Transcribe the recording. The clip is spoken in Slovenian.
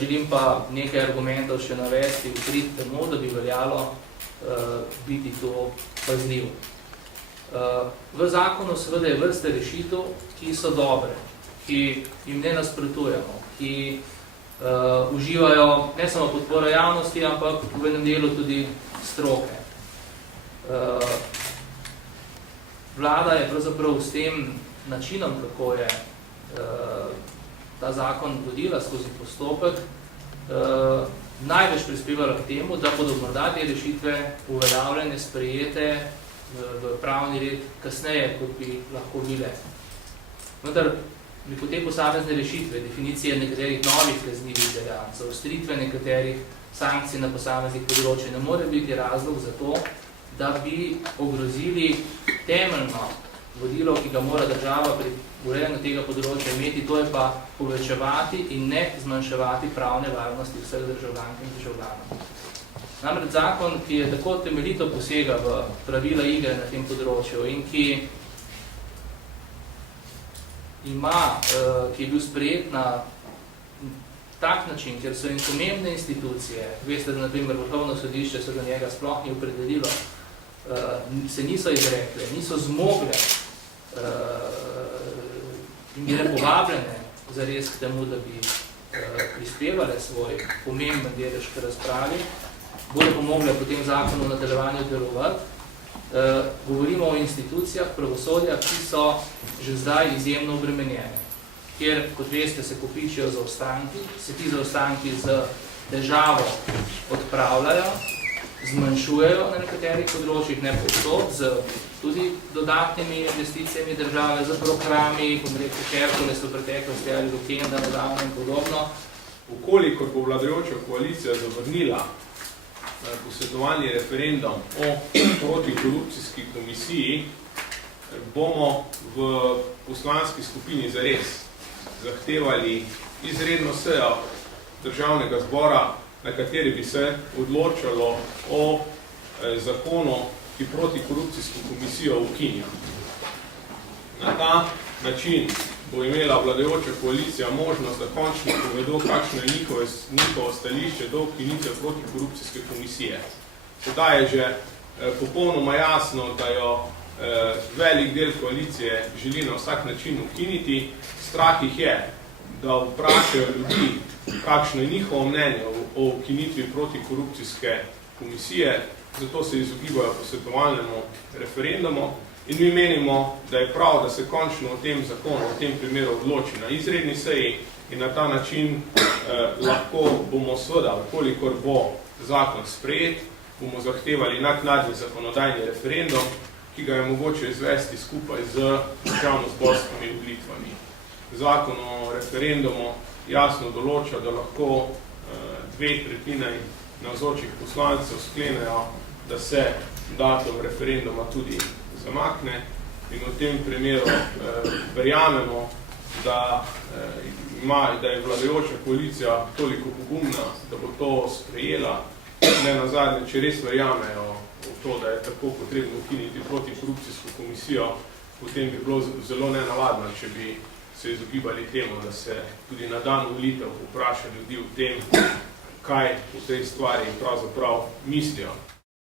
želim pa nekaj argumentov še navesti v prid temu, da bi veljalo biti to pazljivo. V zakonu seveda je vrste rešitev, ki so dobre, ki jim ne nasprotujemo, ki uživajo ne samo podporo javnosti, ampak v enem delu tudi stroke. Vlada je pravzaprav s tem načinom, kako je ta zakon vodila skozi postopek, največ prispevala k temu, da bodo morda te rešitve uveljavljene, sprejete v pravni red kasneje, kot bi lahko bile. Vendar bi po te posamezne rešitve, definicije nekaterih novih kaznivih dejanj, zaostritve nekaterih sankcij na posameznih področjih ne more biti razlog za to, da bi ogrozili temeljno vodilo, ki ga mora država pri urejanju tega področja imeti, to je pa povečevati in ne zmanjševati pravne varnosti vseh državljank in državljanov. Namreč zakon, ki je tako temeljito posega v pravila igre na tem področju in ki je bil sprejet na tak način, ker so in pomembne institucije, veste, da na primer Vrhovno sodišče se do njega sploh ni opredelilo, se niso izrekle, niso zmogle in bile povabljene zares k temu, da bi prispevale svoj pomemben delež k razpravi, bodo pomogle po tem zakonu v nadaljevanju delovati. Govorimo o institucijah pravosodja, ki so že zdaj izjemno obremenjene, kjer, kot veste, se kopičijo zaostanki, se ti zaostanki z težavo odpravljajo, zmanjšujejo na nekaterih področjih, ne povsod, z tudi dodatnimi investicijami države, z programi, kot rekel Herkules v preteklosti ali Lukenda nedavno in podobno. Vkolikor bo vladajoča koalicija zavrnila posvetovalni referendum o protikorupcijski komisiji, bomo v poslanski skupini zares zahtevali izredno sejo Državnega zbora, na kateri bi se odločalo o zakonu, ki protikorupcijsko komisijo ukinja. Na ta način bo imela vladajoča koalicija možnost, da končno povedo, kakšno je njihovo stališče do ukinitve protikorupcijske komisije. Sedaj je že popolnoma jasno, da jo velik del koalicije želi na vsak način ukiniti. Strah jih je, da vprašajo ljudi, kakšno je njihovo mnenje o ukinitvi protikorupcijske komisije, zato se izogibajo posvetovalnemu referendumu. In mi menimo, da je prav, da se končno o tem zakonu, v tem primeru odloči na izredni seji in na ta način lahko bomo seveda, kolikor bo zakon sprejet, bomo zahtevali naknadni zakonodajni referendum, ki ga je mogoče izvesti skupaj z državnozborskimi volitvami. Zakon o referendumu jasno določa, da lahko 2/3 navzočih poslancev sklenejo, da se datum referenduma tudi zamakne in v tem primeru verjamemo, da je vladajoča koalicija toliko pogumna, da bo to sprejela. Ne nazadnje, če res verjamejo v to, da je tako potrebno ukiniti protikorupcijsko komisijo, potem bi bilo zelo nenavadno, če bi se izogibali temu, da se tudi na dan volitev vpraša ljudi o tem, kaj v tej stvari pravzaprav mislijo.